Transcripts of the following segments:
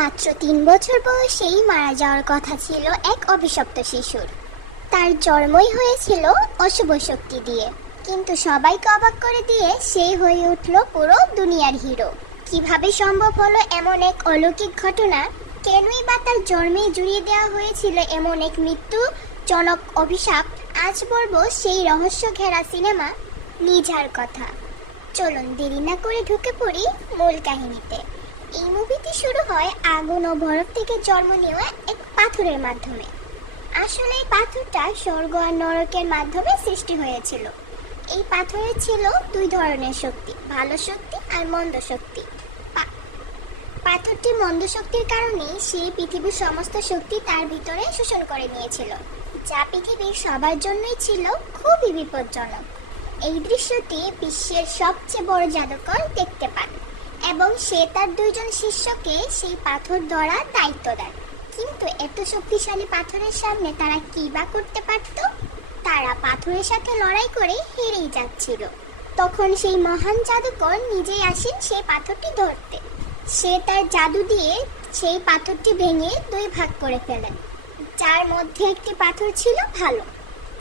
মাত্র 3 বছর বয়সেই মারা যাওয়ার কথা ছিল এক অভিশপ্ত শিশুর। তার জন্মই হয়েছিল অশুভ শক্তি দিয়ে, কিন্তু সবাইকে অবাক করে দিয়ে সেই হয়ে উঠল পুরো দুনিয়ার হিরো। কিভাবে সম্ভব হলো এমন এক অলৌকিক ঘটনা? কেনই বা তার জন্মে জুড়িয়ে দেওয়া হয়েছিল এমন এক মৃত্যুজনক অভিশাপ? আজ বলবো সেই রহস্য ঘেরা সিনেমা নিঝার কথা। চলুন দেরি না করে ঢুকে পড়ি মূল কাহিনীতে। এই মুভিটি শুরু হয় আগুন ও বরফ থেকে জন্ম নেওয়া এক পাথরের মাধ্যমে। আসলে এই পাথরটা স্বর্গ আর নরকের মাধ্যমে সৃষ্টি হয়েছিল। এই পাথরে ছিল দুই ধরনের শক্তি, ভালো শক্তি আর মন্দ শক্তি। পাথরটি মন্দ শক্তির কারণে সেই পৃথিবীর সমস্ত শক্তি তার ভিতরে শোষণ করে নিয়েছিল, যা পৃথিবীর সবার জন্যই ছিল খুবই বিপজ্জনক। এই দৃশ্যটি বিশ্বের সবচেয়ে বড় জাদুকর দেখতে পান এবং সে তার 2জন শিষ্যকে সেই পাথর ধরার দায়িত্ব দেন। কিন্তু এত শক্তিশালী পাথরের সামনে তারা কি বা করতে পারত? তারা পাথরের সাথে লড়াই করে হেরেই যাচ্ছিল। তখন সেই মহান জাদুকর নিজেই আসেন সেই পাথরটি ধরতে। সে তার জাদু দিয়ে সেই পাথরটি ভেঙে 2 ভাগ করে ফেলেন। যার মধ্যে একটি পাথর ছিল ভালো,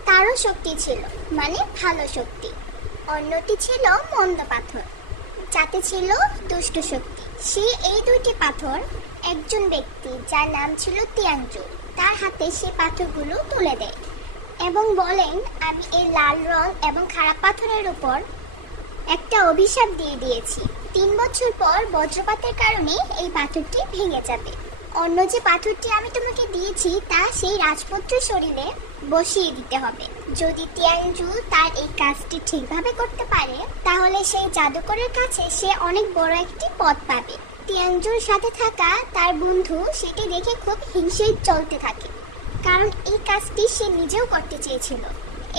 তারও শক্তি ছিল, মানে ভালো শক্তি। অন্যটি ছিল মন্দ পাথর, যাতে ছিল দুষ্ট শক্তি। সে এই 2টি পাথর একজন ব্যক্তি যার নাম ছিল তিয়ানজু, তার হাতে সেই পাথরগুলো তুলে দেয় এবং বলেন, আমি এই লাল রং এবং খারাপ পাথরের উপর একটা অভিশাপ দিয়ে দিয়েছি। 3 বছর পর বজ্রপাতের কারণে এই পাথরটি ভেঙে যাবে। অন্য যে পাথরটি আমি তোমাকে দিয়েছি তা সেই রাজপুত্রের শরীরে বসিয়ে দিতে হবে। যদি তিয়ানজু তার এই কাজটি ঠিকভাবে করতে পারে, তাহলে সেই জাদুকরের কাছে সে অনেক বড় একটি পদ পাবে। তিয়ানজুর সাথে থাকা তার বন্ধু সেটি দেখে খুব হিংসে চলতে থাকে, কারণ এই কাজটি সে নিজেও করতে চেয়েছিল।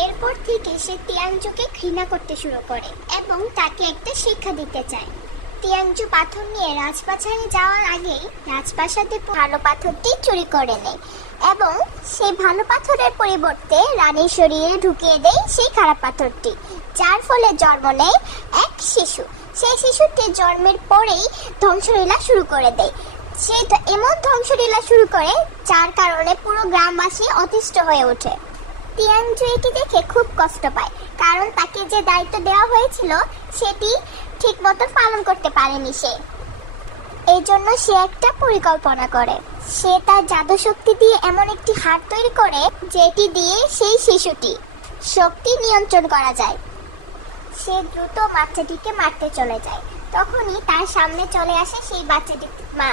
এরপর থেকে সে তিয়ানজুকে ঘৃণা করতে শুরু করে এবং তাকে একটা শিক্ষা দিতে চায়। তিয়ানজু পাথর নিয়ে রাজপ্রাসাদে যাওয়ার আগেই রাজপ্রাসাদে ভালো পাথরটি চুরি করে নেয় এবং সেই ভালো পাথরের পরিবর্তে রানীর শরীরে ঢুকিয়ে দেয় সেই খারাপ পাথরটি, যার ফলে জন্ম নেয় এক শিশু। সেই শিশুটি জন্মের পরেই ধ্বংসলীলা শুরু করে দেয়। সে এমন ধ্বংসলীলা শুরু করে যার কারণে পুরো গ্রামবাসী অতিষ্ঠ হয়ে ওঠে। তিয়ানজু এটি দেখে খুব কষ্ট পায়, কারণ তাকে যে দায়িত্ব দেওয়া হয়েছিল সেটি ঠিক মতো পালন করতে পারেনি সে। এই জন্য সে একটা পরিকল্পনা করে। সে তার জাদু শক্তি দিয়ে এমন একটি হাত তৈরি করে যেটি দিয়ে সেই শিশুটি শক্তি নিয়ন্ত্রণ করা যায়। সে দ্রুত বাচ্চাটিকে মারতে চলে যায়। তখনই তার সামনে চলে আসে সেই বাচ্চাটির মা।